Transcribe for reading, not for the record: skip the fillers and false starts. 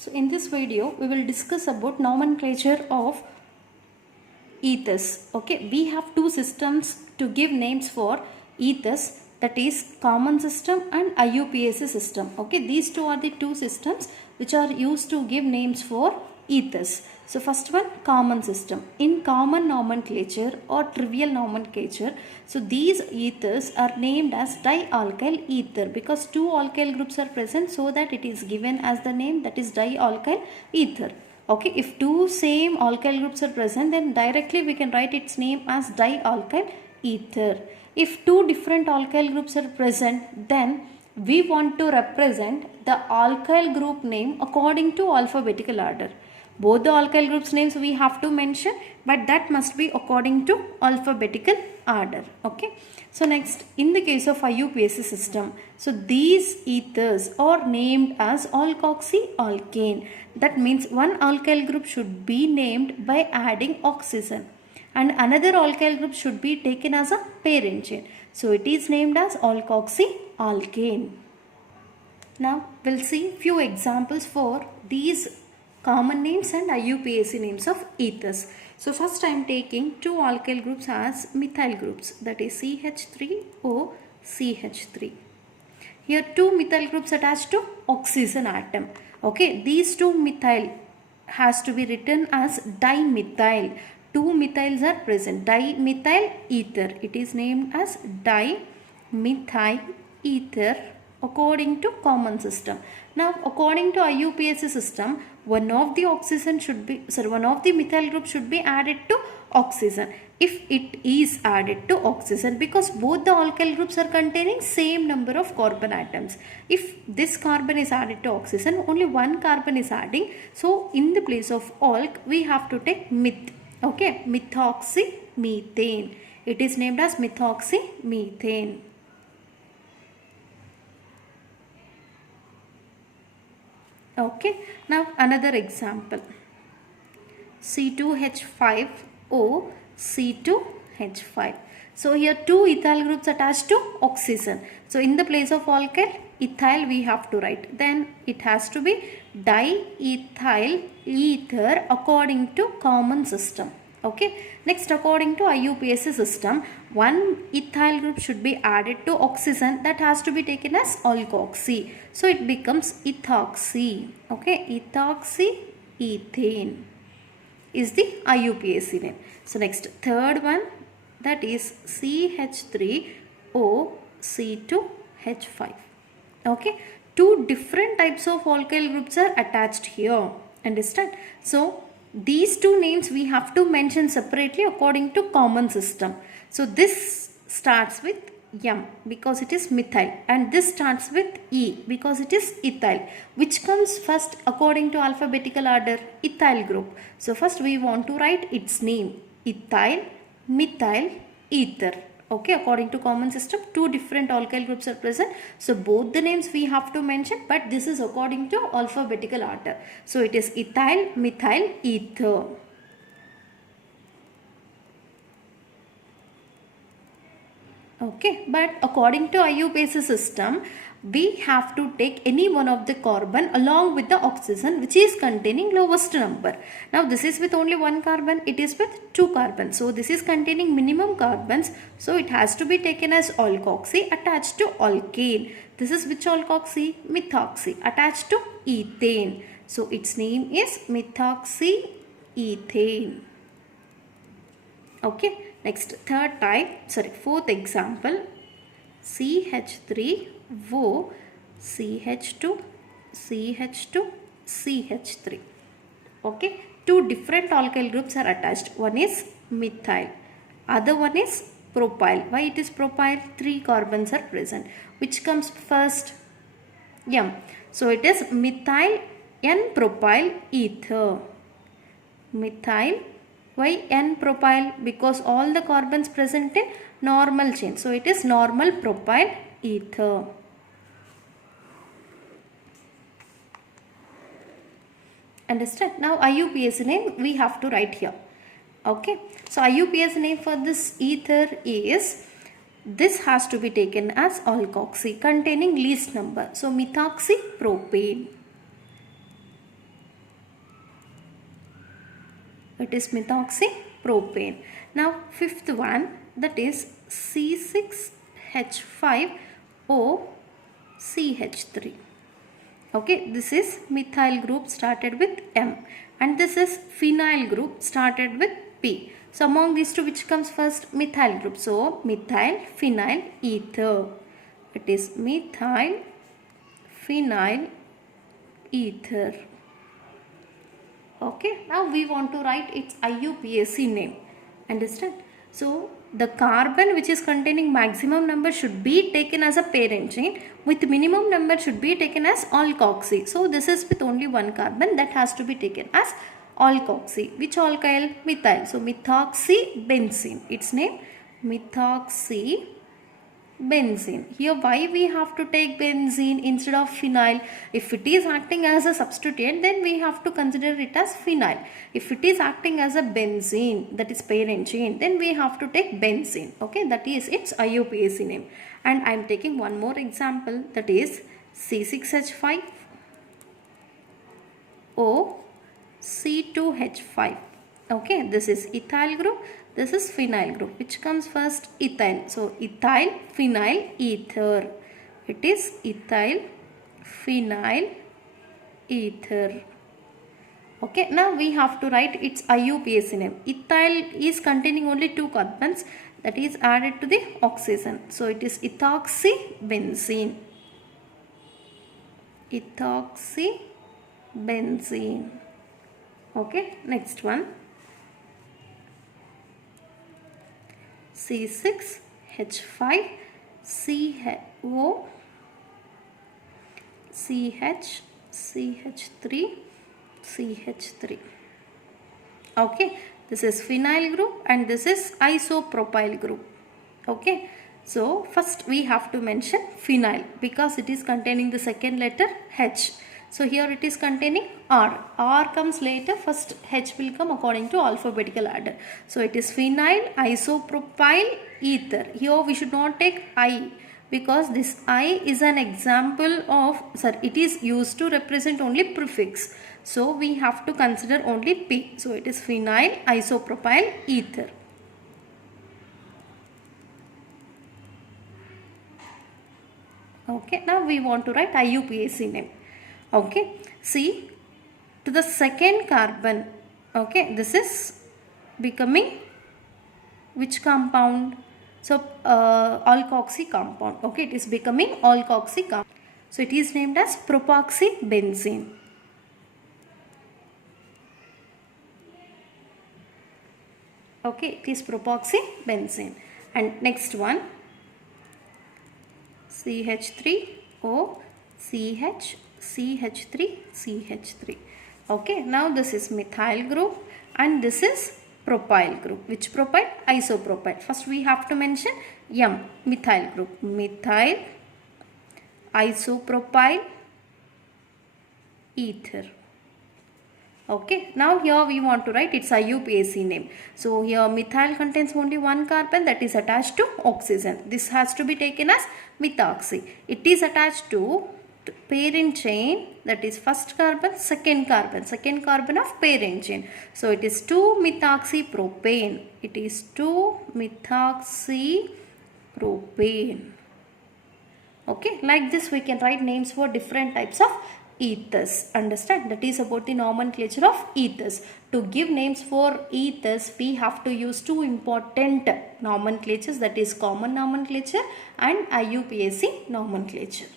So in this video we will discuss about nomenclature of ethers. Okay, we have two systems to give names for ethers, that is common system and Iupac system. Okay, these two are the two systems which are used to give names for ethers. So first one, common system. In common nomenclature or trivial nomenclature, so these ethers are named as dialkyl ether because two alkyl groups are present, so that it is given as the name, that is dialkyl ether. Okay, if two same alkyl groups are present, then directly we can write its name as dialkyl ether. If two different alkyl groups are present, then we want to represent the alkyl group name according to alphabetical order. Both the alkyl groups names we have to mention, but that must be according to alphabetical order. Okay. So next, in the case of Iupac system, so these ethers are named as Alcoxy Alkene. That means one alkyl group should be named by adding oxygen, and another alkyl group should be taken as a parent chain. So it is named as Alcoxy Alkene. Now we'll see few examples for these common names and Iupac names of ethers. So first I am taking two alkyl groups as methyl groups, that is CH3O CH3. Here two methyl groups attached to oxygen atom. Okay, these two methyl has to be written as dimethyl. Two methyls are present, dimethyl ether. It is named as dimethyl ether according to common system. Now according to Iupac system, one of the methyl group should be added to oxygen if it is added to oxygen, because both the alkyl groups are containing same number of carbon atoms. If this carbon is added to oxygen, only one carbon is adding, so in the place of alk we have to take meth. Okay, methoxymethane. It is named as methoxymethane. Okay, now another example, C2H5O C2H5. So here two ethyl groups attached to oxygen. So in the place of alkyl, ethyl we have to write. Then it has to be diethyl ether according to common system. Okay. Next, according to Iupac system, one ethyl group should be added to oxygen, that has to be taken as alkoxy. So it becomes ethoxy. Okay, ethoxy ethane is the Iupac name. So next, third one, that is CH3O C2H5. Okay, two different types of alkyl groups are attached here. Understand? So these two names we have to mention separately according to common system. So this starts with M because it is methyl, and this starts with E because it is ethyl. Which comes first according to alphabetical order? Ethyl group. So first we want to write its name, ethyl, methyl, ether. Okay, according to common system, two different alkyl groups are present. So both the names we have to mention, but this is according to alphabetical order. So it is ethyl, methyl, ether. Okay, but according to Iupac system, we have to take any one of the carbon along with the oxygen which is containing lowest number. Now this is with only one carbon, it is with two carbons. So this is containing minimum carbons. So it has to be taken as alkoxy attached to alkane. This is which alkoxy? Methoxy attached to ethane. So its name is methoxy ethane. Okay. Next, fourth example, CH3O CH2 CH2 CH3. Okay, two different alkyl groups are attached. One is methyl, other one is propyl. Why it is propyl? Three carbons are present. Which comes first? M. So it is methyl N-propyl ether. Methyl. Why N-propyl? Because all the carbons present in normal chain. So it is normal propyl ether. Understand? Now Iupac name we have to write here. Okay. So Iupac name for this ether is, this has to be taken as alkoxy containing least number. So methoxypropane. It is methoxypropane. Now fifth one, that is C6H5OCH3. Okay, this is methyl group started with M, and this is phenyl group started with P. So among these two, which comes first? Methyl group. So methyl phenyl ether. It is methyl phenyl ether. Okay, now we want to write its IUPAC name. Understand? So the carbon which is containing maximum number should be taken as a parent chain, with minimum number should be taken as alkoxy. So this is with only one carbon, that has to be taken as alkoxy. Which alkyl? Methyl. So methoxybenzene. Its name methoxybenzene. Here why we have to take benzene instead of phenyl? If it is acting as a substituent, then we have to consider it as phenyl. If it is acting as a benzene, that is parent chain, then we have to take benzene. Okay, that is its IUPAC name. And I am taking one more example, that is C6H5OC2H5. Okay, this is ethyl group, this is phenyl group. Which comes first? Ethyl. So ethyl phenyl ether. It is ethyl phenyl ether. Okay, now we have to write its IUPAC name. Ethyl is containing only two carbons, that is added to the oxygen. So it is ethoxybenzene. Ethoxybenzene. Okay, next one. C6H5CH3CH3. Okay, this is phenyl group and this is isopropyl group. Okay, so first we have to mention phenyl because it is containing the second letter H. So here it is containing R. R comes later, first H will come according to alphabetical order. So it is phenyl isopropyl ether. Here we should not take I, because this I is an example of, it is used to represent only prefix. So we have to consider only P. So it is phenyl isopropyl ether. Okay, now we want to write IUPAC name. Okay, see, to the second carbon, okay, this is becoming which compound? So alkoxy compound. Okay, it is becoming alkoxy compound. So it is named as propoxybenzene. Okay, it is propoxybenzene. And next one, CH3OCH3CH3. Okay, now this is methyl group and this is propyl group. Which propyl? Isopropyl. First we have to mention M, methyl group. Methyl isopropyl ether. Okay, now here we want to write its IUPAC name. So here methyl contains only one carbon, that is attached to oxygen. This has to be taken as methoxy. It is attached to parent chain, that is first carbon, second carbon of parent chain. So it is 2-methoxypropane. It is 2-methoxypropane. Okay, like this we can write names for different types of ethers. Understand? That is about the nomenclature of ethers. To give names for ethers, we have to use two important nomenclatures, that is common nomenclature and IUPAC nomenclature.